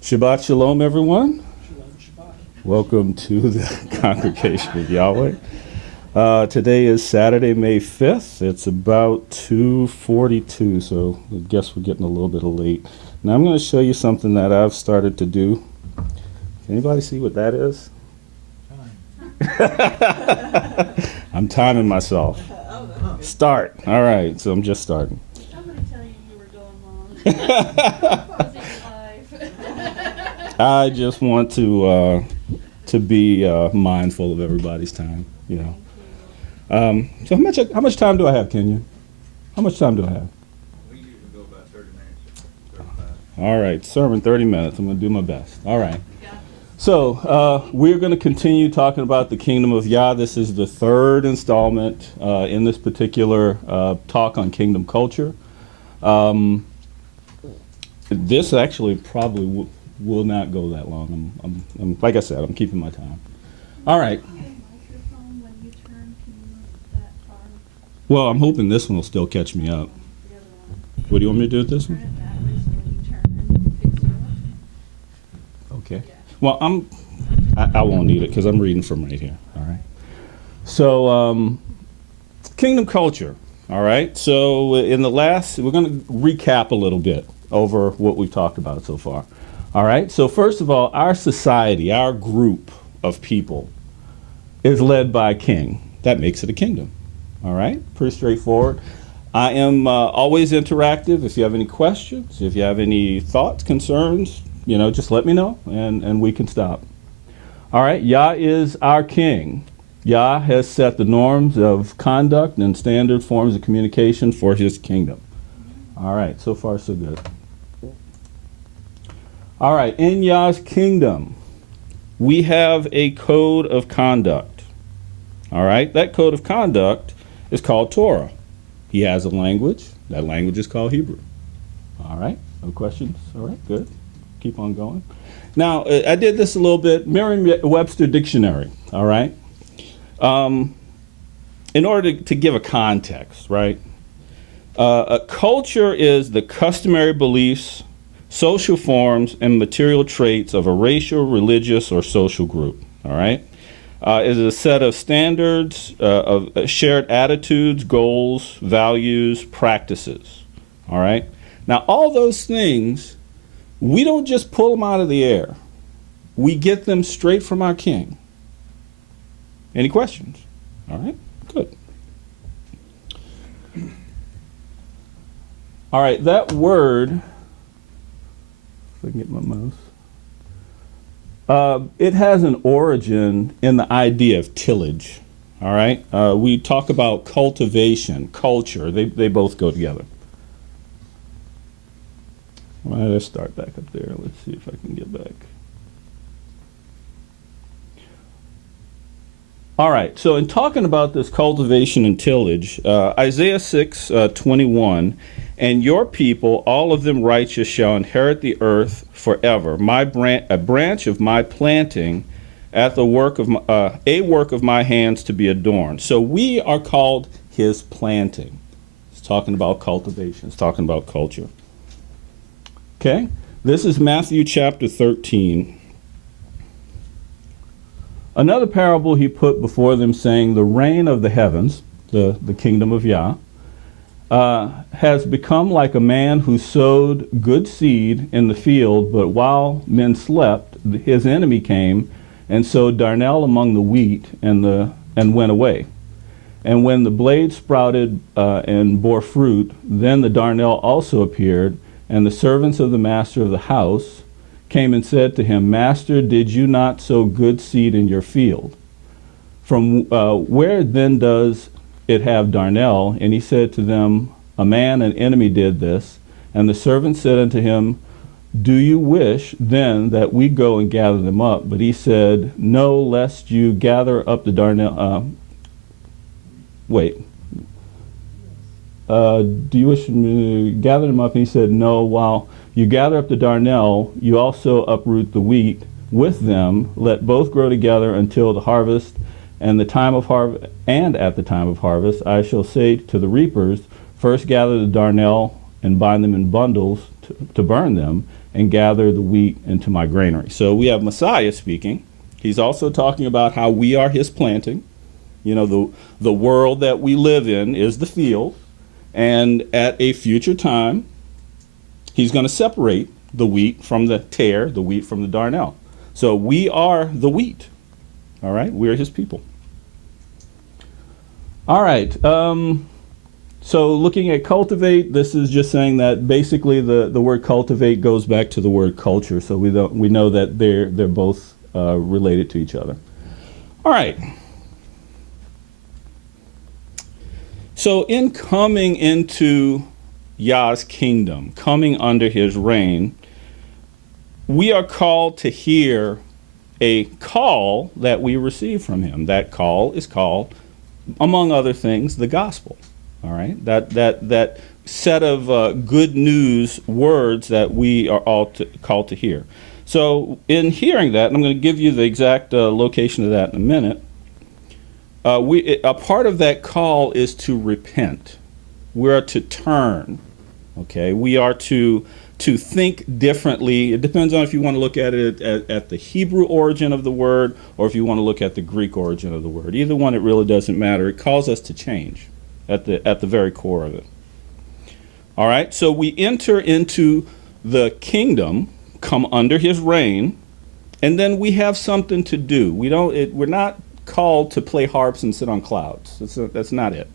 Shabbat Shalom, everyone. Shalom Shabbat. Welcome to the congregation of Yahweh. Today is Saturday, May 5th. It's about 2:42, so I guess we're getting a little bit late. Now I'm going to show you something that I've started to do. Can anybody see what that is? I'm timing myself. Start. All right, so I'm just starting. Somebody tell you were going long. Pausing live. I just want to be mindful of everybody's time, you know. So how much time do I have, Kenya? How much time do I have? We usually go about 30 minutes, 35. All right, sermon 30 minutes. I'm going to do my best. All right. So we're going to continue talking about the kingdom of Yah. This is the third installment in this particular talk on kingdom culture. This actually probably will not go that long. I'm like I said, I'm keeping my time. All right. Microphone when you turn, can you move that far? Well, I'm hoping this one will still catch me up. The other one. What do you want me to do with this Turn one? it that way so when you turn, it picks you up. Okay. Well, I won't need it because I'm reading from right here. All right. So, kingdom culture. All right. So, in the last, we're going to recap a little bit over what we've talked about so far. All right. So, first of all, our society, our group of people is led by a king. That makes it a kingdom. All right. Pretty straightforward. I am always interactive. If you have any questions, if you have any thoughts, concerns, you know, just let me know and we can stop. All right, Yah is our king. Yah has set the norms of conduct and standard forms of communication for his kingdom. All right, so far so good. All right, in Yah's kingdom, we have a code of conduct. All right, that code of conduct is called Torah. He has a language. That language is called Hebrew. All right, no questions? All right, good. Keep on going. Now, I did this a little bit, Merriam-Webster Dictionary, all right? In order to give a context, right? A culture is the customary beliefs, social forms, and material traits of a racial, religious, or social group, all right? It is a set of standards, of shared attitudes, goals, values, practices, all right? Now, all those things, we don't just pull them out of the air. We get them straight from our king. Any questions? All right, good. All right, that word, if I can get my mouse, it has an origin in the idea of tillage. All right, we talk about cultivation, culture, they both go together. Well, let's start back up there. Let's see if I can get back. All right, so in talking about this cultivation and tillage, Isaiah 6:21, and your people, all of them righteous, shall inherit the earth forever. A branch of my planting, at the work of a work of my hands to be adorned. So we are called his planting. It's talking about cultivation. It's talking about culture. Okay, this is Matthew chapter 13. Another parable he put before them, saying, the reign of the heavens, the kingdom of Yah, has become like a man who sowed good seed in the field, but while men slept, his enemy came and sowed darnel among the wheat and went away. And when the blade sprouted and bore fruit, then the darnel also appeared, and the servants of the master of the house came and said to him, Master, did you not sow good seed in your field? From where then does it have darnel? And he said to them, a man, an enemy, did this. And the servants said unto him, do you wish then that we go and gather them up? But he said, no, lest you gather up the darnel. Do you wish to gather them up? And he said, no, while you gather up the darnel, you also uproot the wheat with them. Let both grow together until the harvest. And at the time of harvest, I shall say to the reapers, first gather the darnel and bind them in bundles to burn them, and gather the wheat into my granary. So we have Messiah speaking. He's also talking about how we are his planting. You know, the world that we live in is the field, and at a future time, he's going to separate the wheat from the tare, the wheat from the darnel. So we are the wheat. All right, we're his people. All right. So looking at cultivate, this is just saying that basically the word cultivate goes back to the word culture. So we know that they're both related to each other. All right. So in coming into Yah's kingdom, coming under his reign, we are called to hear a call that we receive from him. That call is called, among other things, the gospel. All right, that set of good news words that we are all called to hear. So in hearing that, and I'm going to give you the exact location of that in a minute, a part of that call is to repent. We are to turn. Okay, we are to think differently. It depends on if you want to look at it at the Hebrew origin of the word or if you want to look at the Greek origin of the word. Either one, it really doesn't matter. It calls us to change at the very core of it. All right, so we enter into the kingdom, come under his reign, and then we have something to do. We're not called to play harps and sit on clouds. That's not it.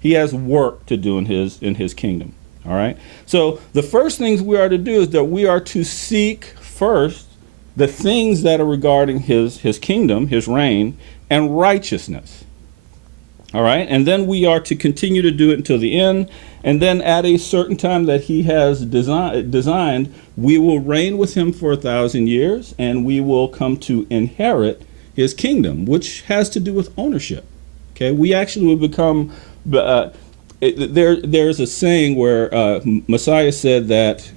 He has work to do in his kingdom. All right. So the first things we are to do is that we are to seek first the things that are regarding his kingdom, his reign, and righteousness. All right. And then we are to continue to do it until the end. And then at a certain time that he has designed, we will reign with him for 1,000 years, and we will come to inherit his kingdom, which has to do with ownership. Okay. We actually will become... There's a saying where Messiah said that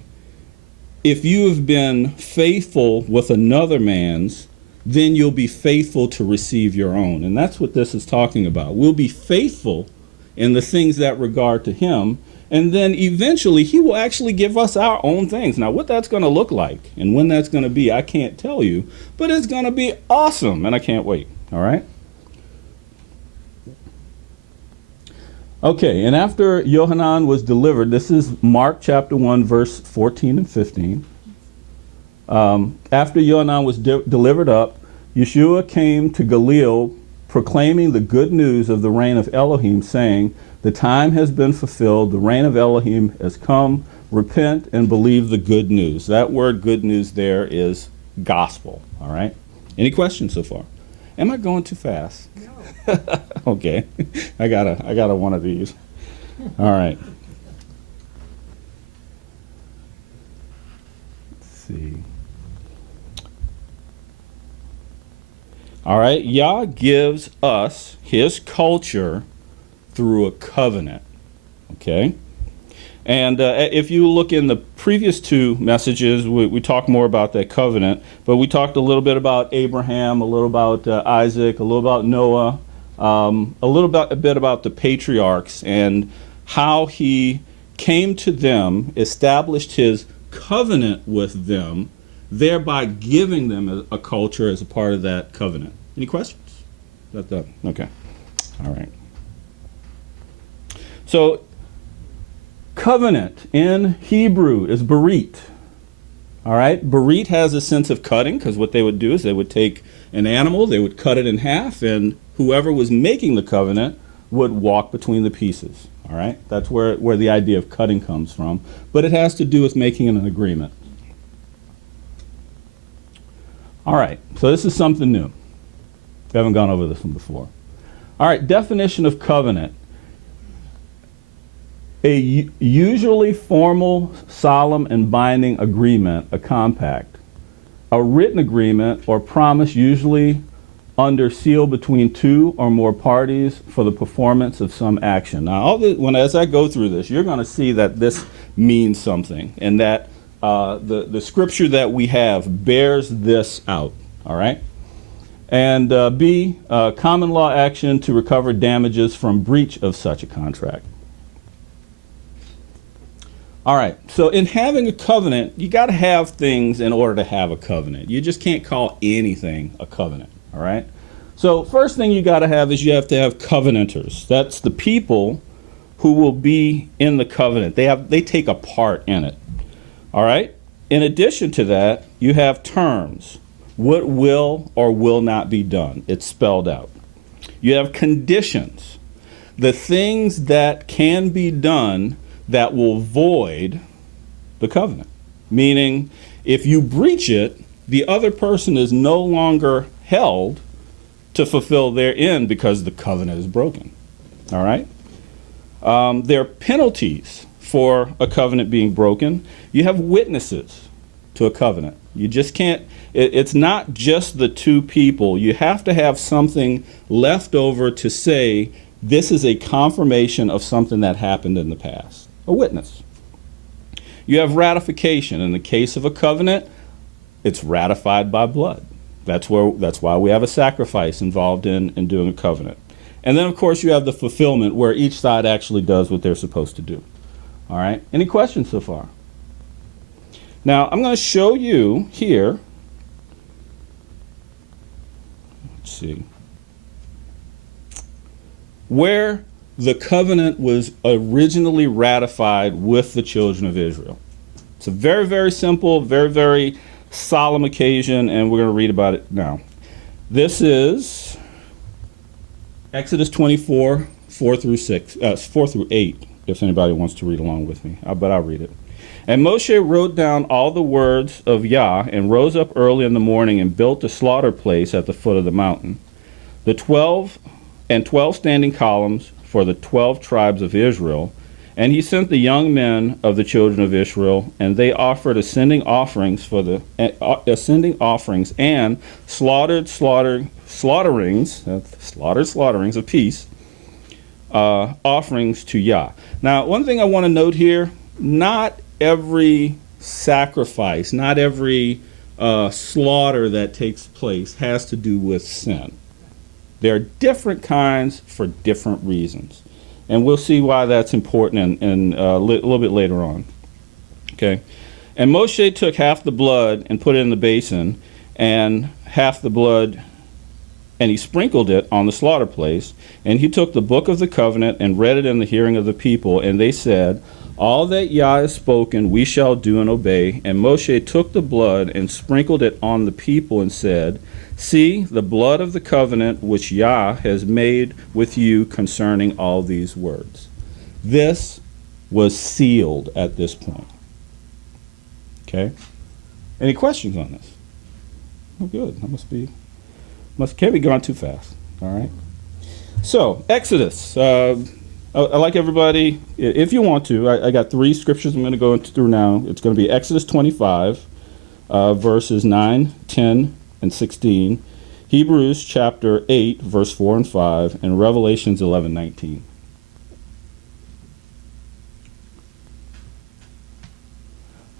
if you have been faithful with another man's, then you'll be faithful to receive your own. And that's what this is talking about. We'll be faithful in the things that regard to him, and then eventually he will actually give us our own things. Now, what that's going to look like and when that's going to be, I can't tell you, but it's going to be awesome, and I can't wait. All right? Okay, and after Yohanan was delivered, this is Mark chapter 1, verse 14 and 15. After Yohanan was delivered up, Yeshua came to Galilee proclaiming the good news of the reign of Elohim, saying, the time has been fulfilled, the reign of Elohim has come, repent and believe the good news. That word good news there is gospel, all right? Any questions so far? Am I going too fast? No. Okay, I got a one of these. All right. Let's see. All right, Yah gives us his culture through a covenant. Okay. And if you look in the previous two messages, we talked more about that covenant, but we talked a little bit about Abraham, a little about Isaac, a little about Noah, a bit about the patriarchs and how he came to them, established his covenant with them, thereby giving them a culture as a part of that covenant. Any questions? Okay. All right. So, covenant in Hebrew is berit. All right, berit has a sense of cutting, because what they would do is they would take an animal, they would cut it in half, and whoever was making the covenant would walk between the pieces. All right, that's where the idea of cutting comes from, but it has to do with making an agreement. All right, so this is something new. We haven't gone over this one before. All right, definition of covenant. A usually formal, solemn, and binding agreement, a compact. A written agreement or promise usually under seal between two or more parties for the performance of some action. Now, as I go through this, you're going to see that this means something, and that the scripture that we have bears this out, all right? And B, common law action to recover damages from breach of such a contract. All right. So in having a covenant, you got to have things in order to have a covenant. You just can't call anything a covenant. All right. So first thing you got to have is you have to have covenanters. That's the people who will be in the covenant. They take a part in it. All right. In addition to that, you have terms. What will or will not be done? It's spelled out. You have conditions. The things that can be done that will void the covenant. Meaning, if you breach it, the other person is no longer held to fulfill their end because the covenant is broken. All right? There are penalties for a covenant being broken. You have witnesses to a covenant. You just can't, it's not just the two people. You have to have something left over to say, this is a confirmation of something that happened in the past. A witness. You have ratification. In the case of a covenant, it's ratified by blood. That's why we have a sacrifice involved in doing a covenant. And then, of course, you have the fulfillment where each side actually does what they're supposed to do. All right? Any questions so far? Now, I'm going to show you here. Let's see. Where the covenant was originally ratified with the children of Israel. It's a very, very simple, very, very solemn occasion, and we're going to read about it now. This is Exodus 24, 4 through 8, if anybody wants to read along with me, but I'll read it. And Moshe wrote down all the words of Yah and rose up early in the morning and built a slaughter place at the foot of the mountain. The 12 standing columns for the 12 tribes of Israel, and he sent the young men of the children of Israel, and they offered ascending offerings and slaughterings of peace offerings to Yah. Now, one thing I want to note here: not every sacrifice, not every slaughter that takes place has to do with sin. There are different kinds for different reasons. And we'll see why that's important in a little bit later on. Okay. And Moshe took half the blood and put it in the basin, and half the blood, and he sprinkled it on the slaughter place. And he took the book of the covenant and read it in the hearing of the people. And they said, all that Yah has spoken we shall do and obey. And Moshe took the blood and sprinkled it on the people and said, see the blood of the covenant which Yah has made with you concerning all these words. This was sealed at this point. Okay? Any questions on this? Oh, good. That can't be gone too fast. All right? So, Exodus. I like everybody, if you want to, I got 3 scriptures I'm going to go through now. It's going to be Exodus 25, verses 9, 10, and 16, Hebrews chapter 8, verse 4 and 5, and Revelations 11, 19.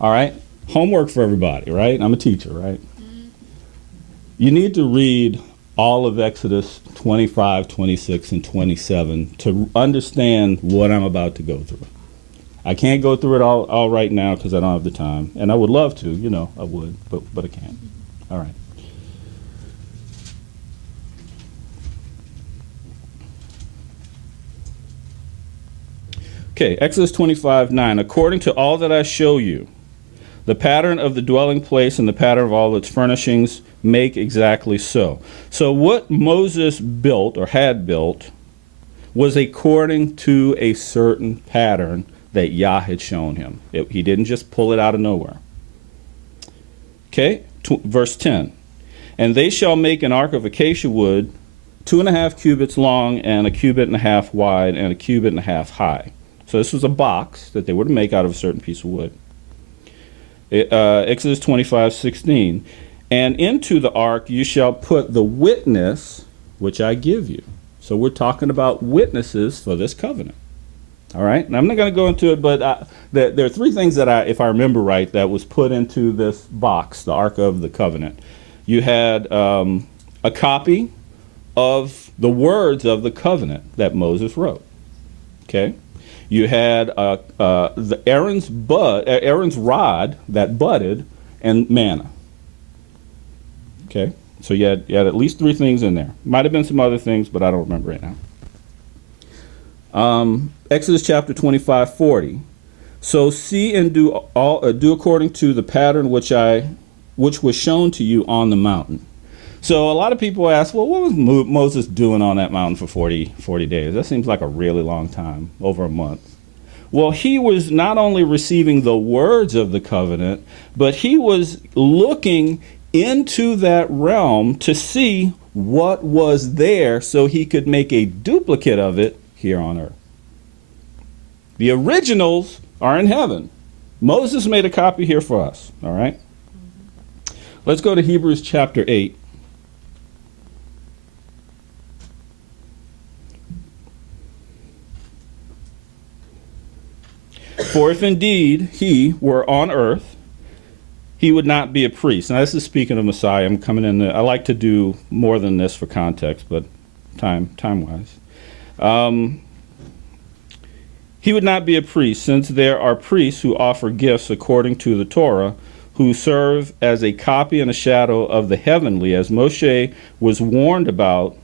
All right? Homework for everybody, right? I'm a teacher, right? Mm-hmm. You need to read all of Exodus 25, 26, and 27 to understand what I'm about to go through. I can't go through it all right now because I don't have the time. And I would love to, I would, but I can't. All right. Okay, Exodus 25, 9. According to all that I show you, the pattern of the dwelling place and the pattern of all its furnishings make exactly so. So what Moses built or had built was according to a certain pattern that Yah had shown him. He didn't just pull it out of nowhere. Okay, verse 10. And they shall make an ark of acacia wood, 2.5 cubits long and 1.5 cubits wide and 1.5 cubits high. So this was a box that they were to make out of a certain piece of wood. Exodus 25, 16. And into the ark you shall put the witness which I give you. So we're talking about witnesses for this covenant. All right? And I'm not going to go into it, but there are 3 things that if I remember right, that was put into this box, the Ark of the Covenant. You had a copy of the words of the covenant that Moses wrote. Okay? You had the Aaron's rod that budded, and manna. Okay, so you had at least 3 things in there. Might have been some other things, but I don't remember right now. Exodus chapter 25:40. So see and do according to the pattern which was shown to you on the mountain. So a lot of people ask, well, what was Moses doing on that mountain for 40 days? That seems like a really long time, over a month. Well, he was not only receiving the words of the covenant, but he was looking into that realm to see what was there so he could make a duplicate of it here on earth. The originals are in heaven. Moses made a copy here for us, all right? Let's go to Hebrews chapter 8. For if indeed he were on earth, he would not be a priest. Now, this is speaking of Messiah. I'm coming in. I like to do more than this for context, but time-wise. He would not be a priest, since there are priests who offer gifts according to the Torah, who serve as a copy and a shadow of the heavenly, as Moshe was warned about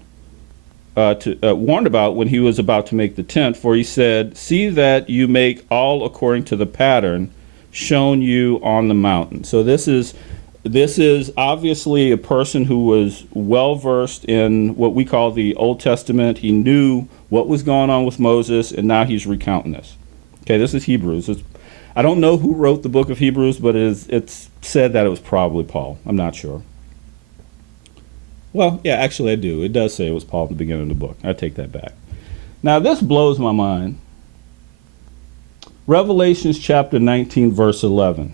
when he was about to make the tent. For he said, "See that you make all according to the pattern shown you on the mountain." So this is obviously a person who was well versed in what we call the Old Testament. He knew what was going on with Moses, and now he's recounting this. Okay, this is Hebrews. I don't know who wrote the book of Hebrews, but it's said that it was probably Paul. I'm not sure. Well, yeah, actually I do. It does say it was Paul at the beginning of the book. I take that back. Now, this blows my mind. Revelations chapter 19, verse 11.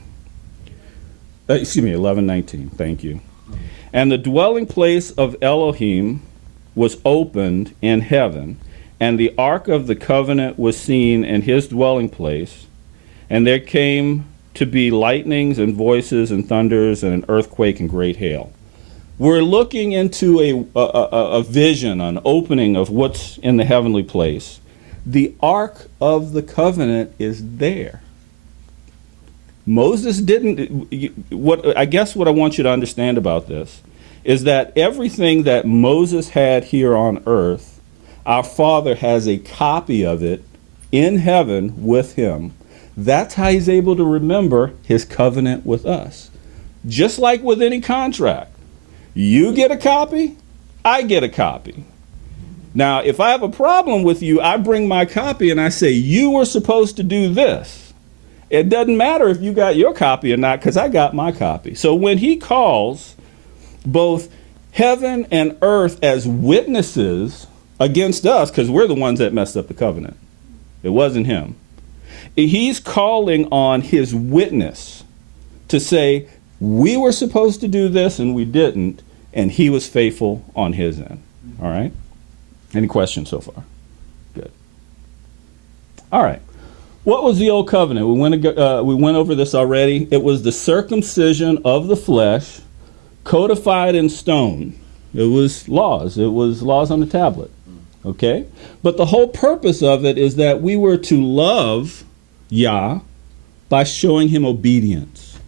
11:19. Thank you. And the dwelling place of Elohim was opened in heaven, and the ark of the covenant was seen in his dwelling place, and there came to be lightnings and voices and thunders and an earthquake and great hail. We're looking into a vision, an opening of what's in the heavenly place. The Ark of the Covenant is there. Moses didn't. What I want you to understand about this is that everything that Moses had here on earth, our Father has a copy of it in heaven with him. That's how he's able to remember his covenant with us. Just like with any contract. You get a copy, I get a copy. Now, if I have a problem with you, I bring my copy and I say, you were supposed to do this. It doesn't matter if you got your copy or not, because I got my copy. So when he calls both heaven and earth as witnesses against us, because we're the ones that messed up the covenant. It wasn't him. He's calling on his witness to say, we were supposed to do this and we didn't, and he was faithful on his end. All right? Any questions so far? Good. All right. What was the old covenant? We went over this already. It was the circumcision of the flesh, codified in stone. It was laws. It was laws on the tablet. Okay? But the whole purpose of it is that we were to love Yah by showing him obedience.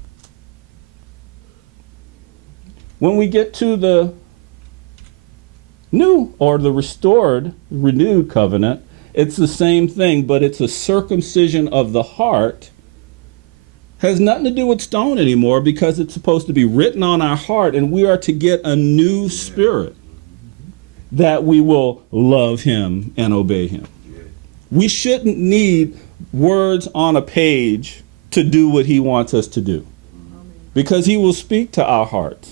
When we get to the new or the renewed covenant, it's the same thing, but it's a circumcision of the heart. Has nothing to do with stone anymore, because it's supposed to be written on our heart, and we are to get a new spirit that we will love him and obey him. We shouldn't need words on a page to do what he wants us to do, because he will speak to our hearts.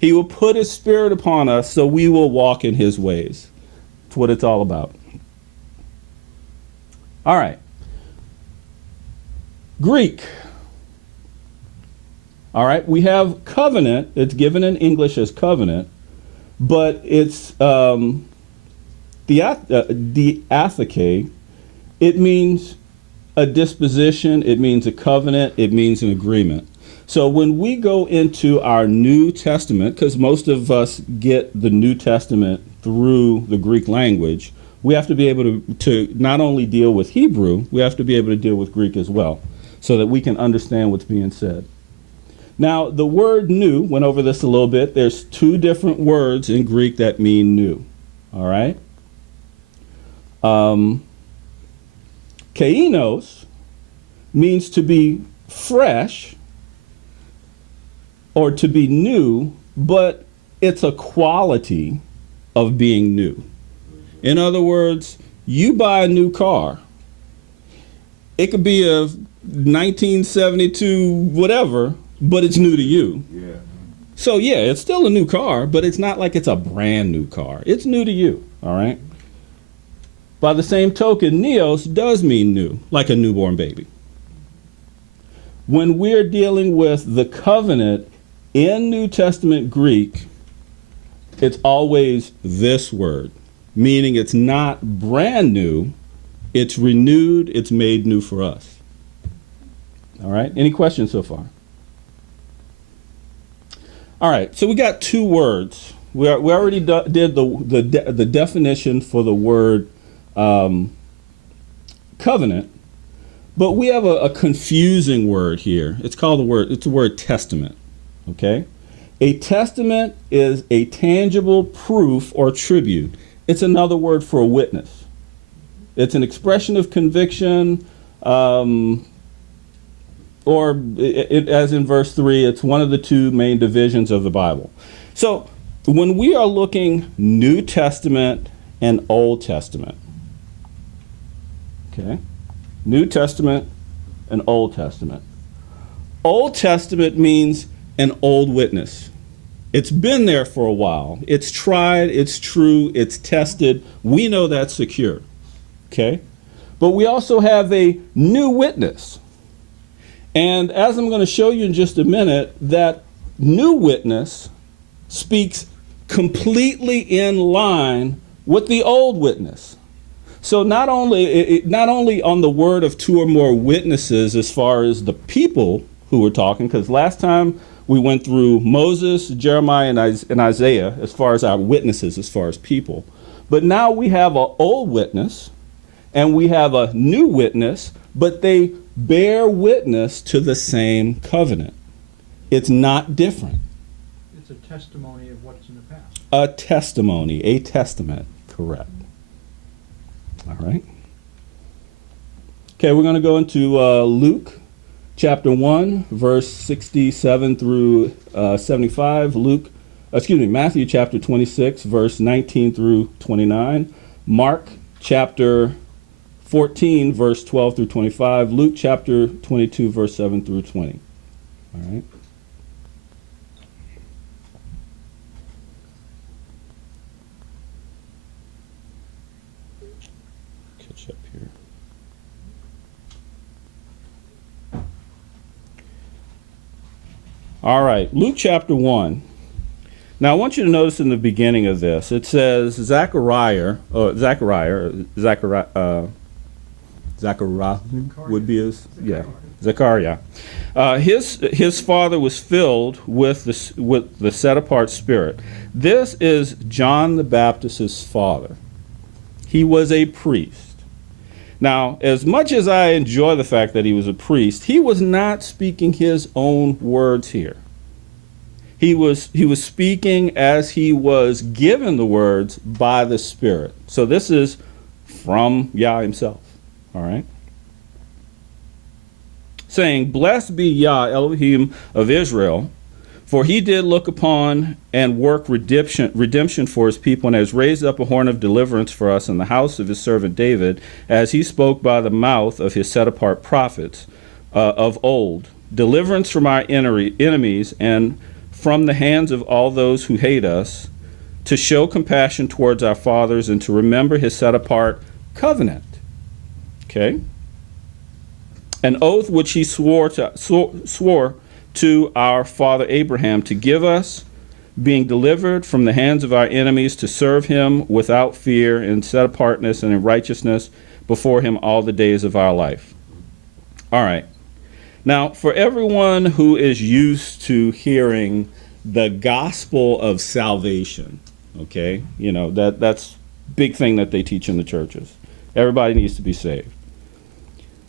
He will put his spirit upon us so we will walk in his ways. That's what it's all about. All right. Greek. All right. We have covenant. It's given in English as covenant, but it's diatheke. It means a disposition. It means a covenant. It means an agreement. So when we go into our New Testament, because most of us get the New Testament through the Greek language, we have to be able to not only deal with Hebrew, we have to be able to deal with Greek as well, so that we can understand what's being said. Now, the word new, went over this a little bit. There's two different words in Greek that mean new. All right? Kainos means to be fresh or to be new, but it's a quality of being new. In other words, you buy a new car. It could be a 1972 whatever, but it's new to you. Yeah. So yeah, it's still a new car, but it's not like it's a brand new car. It's new to you, all right? By the same token, neos does mean new, like a newborn baby. When we're dealing with the covenant in New Testament Greek, it's always this word, meaning it's not brand new, it's renewed, it's made new for us. All right, any questions so far? All right, so we got two words. We already did the definition for the word covenant, but we have a confusing word here. It's the word testament, okay? A testament is a tangible proof or tribute. It's another word for a witness. It's an expression of conviction, as in verse 3, it's one of the two main divisions of the Bible. So when we are looking New Testament and Old Testament, okay, New Testament and Old Testament. Old Testament means an old witness. It's been there for a while. It's tried, it's true, it's tested. We know that's secure, okay? But we also have a new witness. And as I'm going to show you in just a minute, that new witness speaks completely in line with the old witness. So not only on the word of two or more witnesses as far as the people who were talking, because last time we went through Moses, Jeremiah, and Isaiah as far as our witnesses, as far as people. But now we have an old witness and we have a new witness, but they bear witness to the same covenant. It's not different. It's a testimony of what's in the past. A testimony, a testament, correct. All right. Okay, we're going to go into Luke chapter 1, verse 67 through 75. Matthew chapter 26, verse 19 through 29. Mark chapter 14, verse 12 through 25. Luke chapter 22, verse 7 through 20. All right. Catch up here. All right, Luke chapter 1. Now I want you to notice in the beginning of this, it says Zechariah would be his, yeah, Zechariah. His father was filled with the set apart spirit. This is John the Baptist's father. He was a priest. Now, as much as I enjoy the fact that he was a priest, he was not speaking his own words here. He was speaking as he was given the words by the Spirit. So this is from Yah himself. All right. Saying, "Blessed be Yah Elohim of Israel, for he did look upon and work redemption for his people, and has raised up a horn of deliverance for us in the house of his servant David, as he spoke by the mouth of his set-apart prophets of old, deliverance from our enemies and from the hands of all those who hate us, to show compassion towards our fathers and to remember his set-apart covenant." Okay? An oath which he swore to our father Abraham, to give us, being delivered from the hands of our enemies, to serve him without fear in set apartness and in righteousness before him all the days of our life. All right. Now, for everyone who is used to hearing the gospel of salvation, okay, you know, that's big thing that they teach in the churches. Everybody needs to be saved.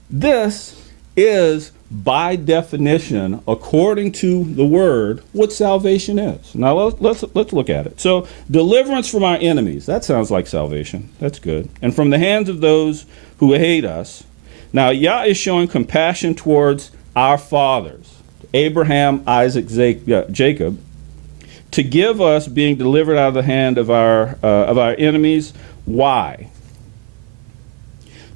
This is, by definition, according to the word, what salvation is. Now let's look at it. So, deliverance from our enemies. That sounds like salvation. That's good. And from the hands of those who hate us. Now, Yah is showing compassion towards our fathers, Abraham, Isaac, Jacob, to give us being delivered out of the hand of our enemies. Why?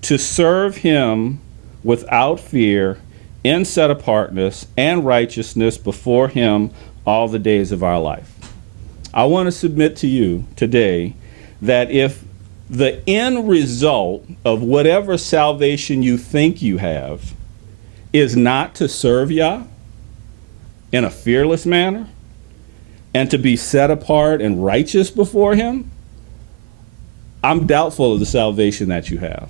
To serve him without fear, in set apartness and righteousness before him all the days of our life. I want to submit to you today that if the end result of whatever salvation you think you have is not to serve Yah in a fearless manner and to be set apart and righteous before him, I'm doubtful of the salvation that you have.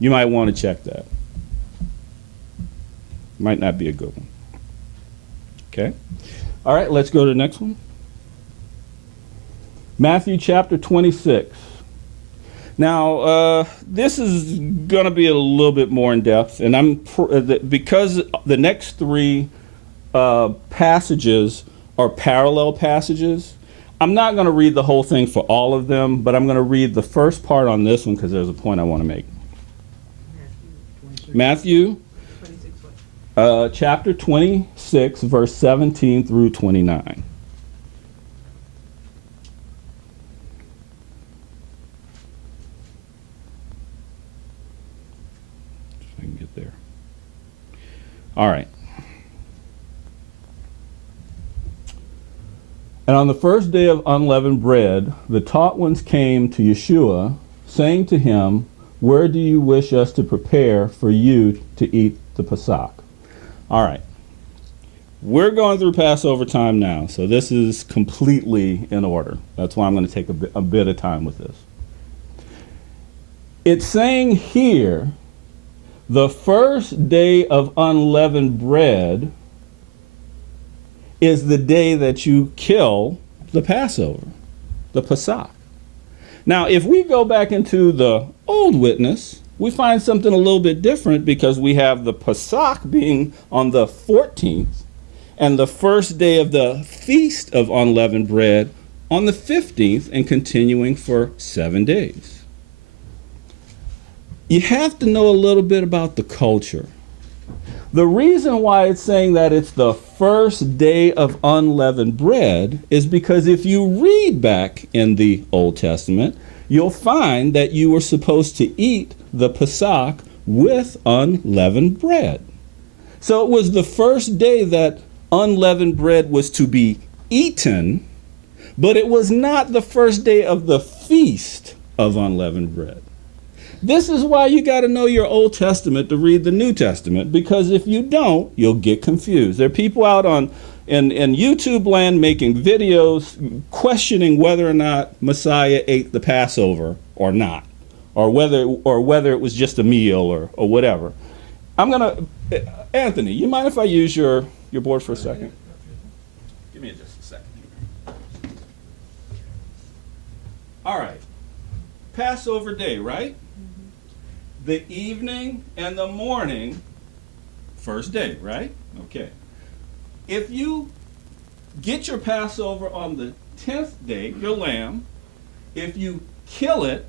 You might want to check that. Might not be a good one. Okay? All right, let's go to the next one. Matthew chapter 26. Now, this is going to be a little bit more in depth, and because the next three passages are parallel passages, I'm not going to read the whole thing for all of them, but I'm going to read the first part on this one because there's a point I want to make. Matthew chapter 26, verse 17 through 29. If I can get there. All right. And on the first day of unleavened bread, the taught ones came to Yeshua, saying to him, "Where do you wish us to prepare for you to eat the Pesach?" All right. We're going through Passover time now, so this is completely in order. That's why I'm going to take a bit of time with this. It's saying here, the first day of unleavened bread is the day that you kill the Passover, the Pesach. Now, if we go back into the Old Witness, we find something a little bit different because we have the Pesach being on the 14th and the first day of the Feast of Unleavened Bread on the 15th and continuing for 7 days. You have to know a little bit about the culture. The reason why it's saying that it's the first day of unleavened bread is because if you read back in the Old Testament, you'll find that you were supposed to eat the Pesach with unleavened bread. So it was the first day that unleavened bread was to be eaten, but it was not the first day of the feast of unleavened bread. This is why you got to know your Old Testament to read the New Testament, because if you don't, you'll get confused. There are people out in YouTube land making videos questioning whether or not Messiah ate the Passover or not, or whether it was just a meal or whatever. Anthony, you mind if I use your board for a second? Give me just a second here. All right. Passover day, right? The evening and the morning, first day, right? Okay. If you get your Passover on the 10th day, your lamb, if you kill it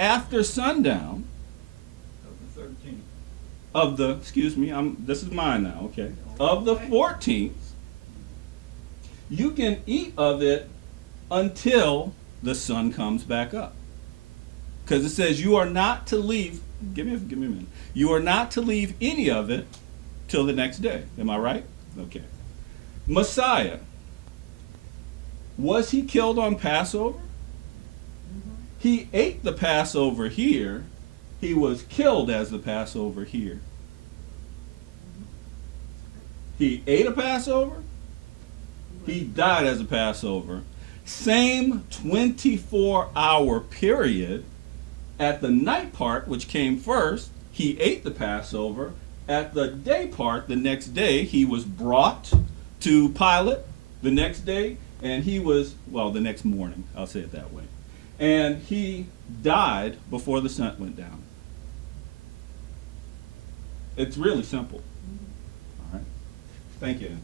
after sundown of the 13th, this is mine now, okay, of the 14th, you can eat of it until the sun comes back up. Because it says you are not to leave, give me a minute, you are not to leave any of it till the next day. Am I right? Okay. Messiah, was he killed on Passover? He ate the Passover here. He was killed as the Passover here. He ate a Passover. He died as a Passover. Same 24-hour period. At the night part, which came first, he ate the Passover. At the day part, the next day, he was brought to Pilate. The next day, And he was, well, the next morning, I'll say it that way. And he died before the sun went down. It's really simple. All right. Thank you, Andy.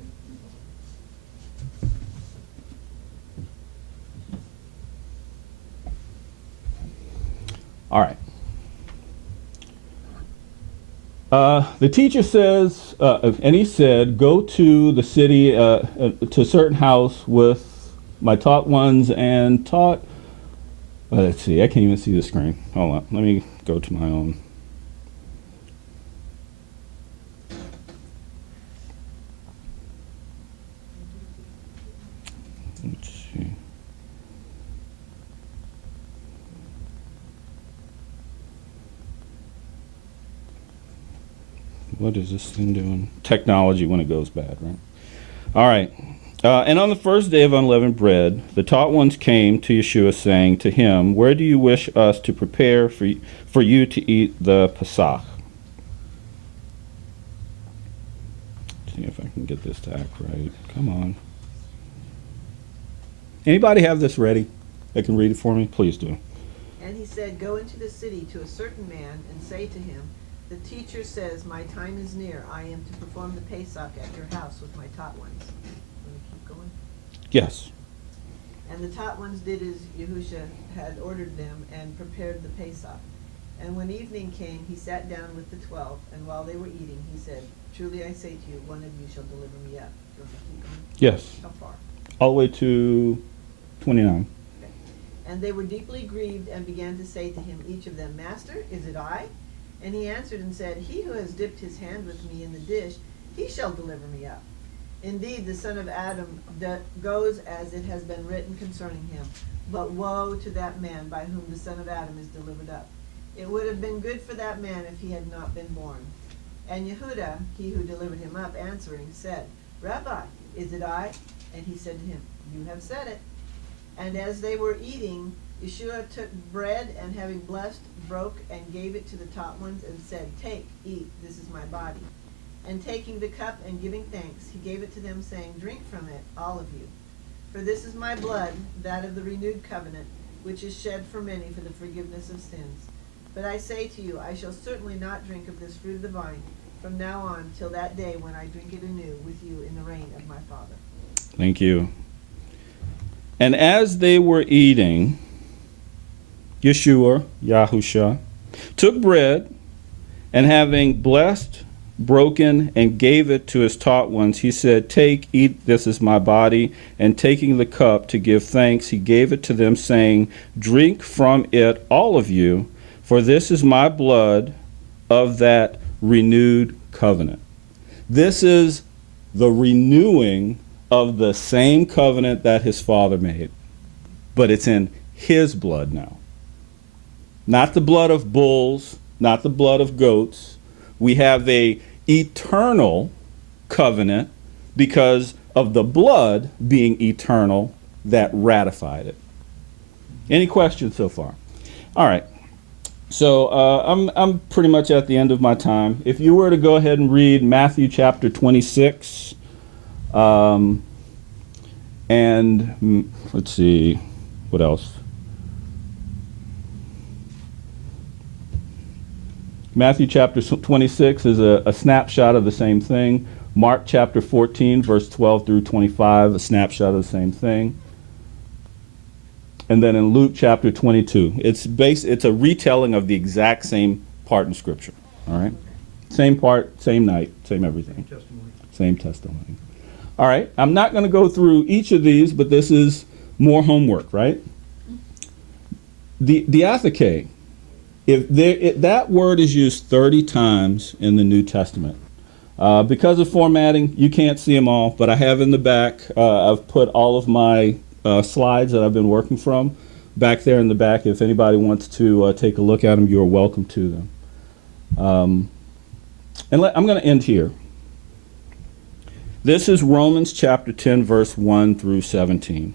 All right. The teacher says, and he said, go to the city, to a certain house with my taught ones and taught. Let's see, I can't even see the screen. Hold on, let me go to my own. Let's see. What is this thing doing? Technology when it goes bad, right? All right. And on the first day of unleavened bread, the taught ones came to Yeshua, saying to him, where do you wish us to prepare for you to eat the Pesach? See if I can get this to act right. Come on. Anybody have this ready that can read it for me? Please do. And he said, go into the city to a certain man and say to him, the teacher says, my time is near. I am to perform the Pesach at your house with my taught ones. Want to keep going? Yes. And the taught ones did as Yahusha had ordered them and prepared the Pesach. And when evening came, he sat down with the 12, and while they were eating, he said, truly I say to you, one of you shall deliver me up. Do you want to keep going? Yes. How far? All the way to 29. Okay. And they were deeply grieved and began to say to him, each of them, Master, is it I? And he answered and said, he who has dipped his hand with me in the dish, he shall deliver me up. Indeed, the son of Adam goes as it has been written concerning him. But woe to that man by whom the son of Adam is delivered up. It would have been good for that man if he had not been born. And Yehuda, he who delivered him up, answering, said, Rabbi, is it I? And he said to him, you have said it. And as they were eating, Yeshua took bread, and having blessed, broke and gave it to the taught ones, and said, take, eat, this is my body. And taking the cup and giving thanks, he gave it to them, saying, drink from it, all of you. For this is my blood, that of the renewed covenant, which is shed for many for the forgiveness of sins. But I say to you, I shall certainly not drink of this fruit of the vine from now on till that day when I drink it anew with you in the reign of my Father. Thank you. And as they were eating, Yeshua, Yahusha, took bread, and having blessed, broken, and gave it to his taught ones, he said, take, eat, this is my body. And taking the cup to give thanks, he gave it to them, saying, drink from it, all of you, for this is my blood of that renewed covenant. This is the renewing of the same covenant that his father made, but it's in his blood now. Not the blood of bulls, not the blood of goats. We have a eternal covenant because of the blood being eternal that ratified it. Any questions so far? All right. So I'm pretty much at the end of my time. If you were to go ahead and read Matthew chapter 26, and let's see, what else? Matthew chapter 26 is a snapshot of the same thing. Mark chapter 14, verse 12 through 25, a snapshot of the same thing. And then in Luke chapter 22, it's a retelling of the exact same part in Scripture. All right, same part, same night, same everything, same testimony. All right, I'm not going to go through each of these, but this is more homework, right? The diatheke, that word is used 30 times in the New Testament. Because of formatting, you can't see them all, but I have in the back, I've put all of my slides that I've been working from back there in the back. If anybody wants to take a look at them, you're welcome to them. I'm going to end here. This is Romans chapter 10, verse 1 through 17.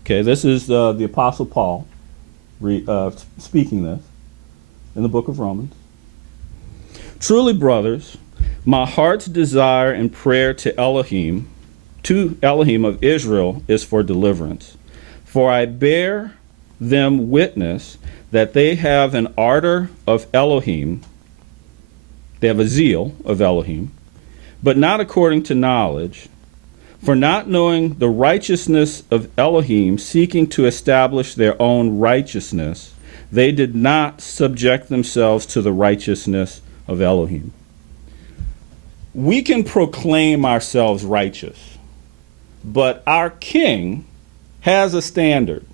Okay, this is the Apostle Paul speaking this in the book of Romans. Truly, brothers, My heart's desire and prayer to Elohim of Israel is for deliverance. For I bear them witness that they have an ardor of Elohim, they have a zeal of Elohim, but not according to knowledge, for not knowing the righteousness of Elohim, seeking to establish their own righteousness, they did not subject themselves to the righteousness of Elohim. We can proclaim ourselves righteous, but our king has a standard.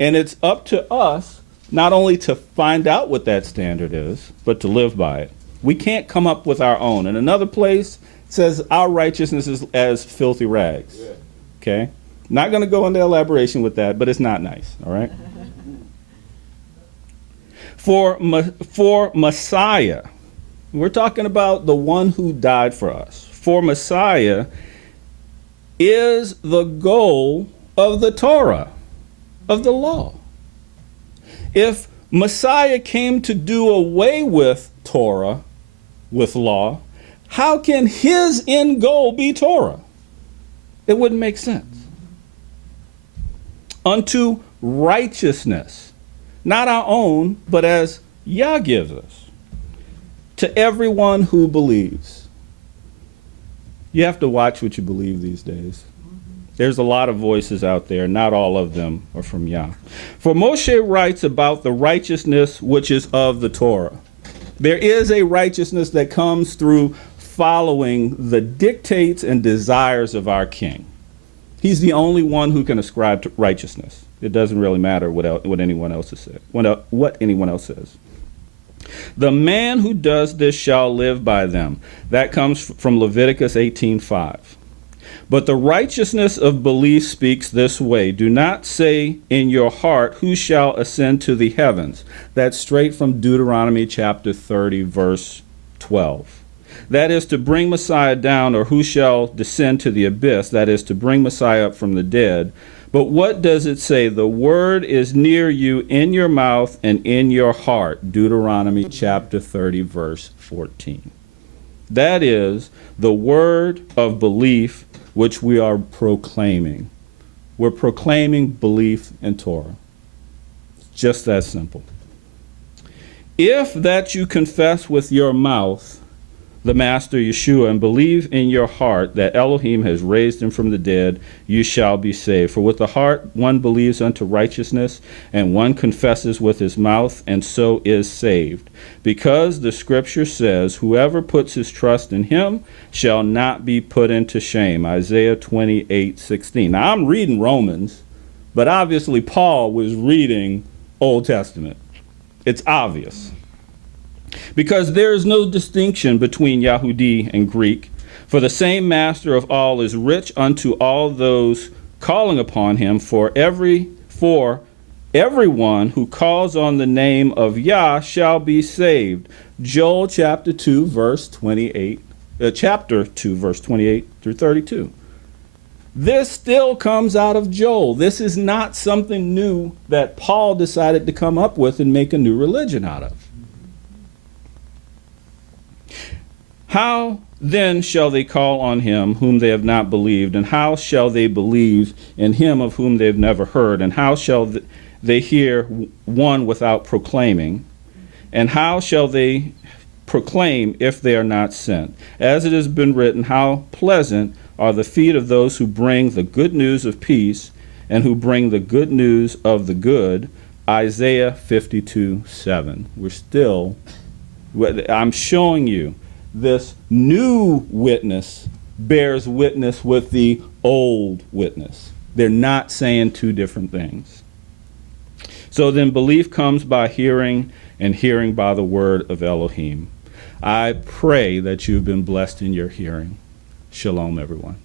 And it's up to us not only to find out what that standard is, but to live by it. We can't come up with our own. In another place, it says our righteousness is as filthy rags. Yeah. Okay? Not going to go into elaboration with that, but it's not nice. All right? For Messiah, we're talking about the one who died for us. For Messiah is the goal of the Torah, of the law. If Messiah came to do away with Torah, with law, how can his end goal be Torah? It wouldn't make sense. Unto righteousness, not our own, but as Yah gives us, to everyone who believes. You have to watch what you believe these days. There's a lot of voices out there. Not all of them are from Yah. For Moshe writes about the righteousness which is of the Torah. There is a righteousness that comes through following the dictates and desires of our king. He's the only one who can ascribe to righteousness. It doesn't really matter what anyone else says. What anyone else says. The man who does this shall live by them. That comes from Leviticus 18:5. But the righteousness of belief speaks this way. Do not say in your heart, who shall ascend to the heavens? That's straight from Deuteronomy chapter 30, verse 12. That is to bring Messiah down, or who shall descend to the abyss? That is to bring Messiah up from the dead. But what does it say? The word is near you, in your mouth and in your heart. Deuteronomy chapter 30, verse 14. That is the word of belief which we are proclaiming. We're proclaiming belief in Torah. Just that simple. If that you confess with your mouth the Master Yeshua and believe in your heart that Elohim has raised him from the dead, you shall be saved. For with the heart one believes unto righteousness, and one confesses with his mouth, and so is saved. Because the scripture says, whoever puts his trust in him shall not be put into shame. Isaiah 28:16. Now I'm reading Romans, but obviously Paul was reading Old Testament. It's obvious. Because there is no distinction between Yahudi and Greek, for the same master of all is rich unto all those calling upon him, for everyone who calls on the name of Yah shall be saved. Joel chapter 2, verse 28, chapter 2, verse 28 through 32. This still comes out of Joel. This is not something new that Paul decided to come up with and make a new religion out of. How then shall they call on him whom they have not believed? And how shall they believe in him of whom they have never heard? And how shall they hear one without proclaiming? And how shall they proclaim if they are not sent? As it has been written, how pleasant are the feet of those who bring the good news of peace and who bring the good news of the good. Isaiah 52:7. I'm showing you. This new witness bears witness with the old witness. They're not saying two different things. So then belief comes by hearing, and hearing by the word of Elohim. I pray that you've been blessed in your hearing. Shalom, everyone.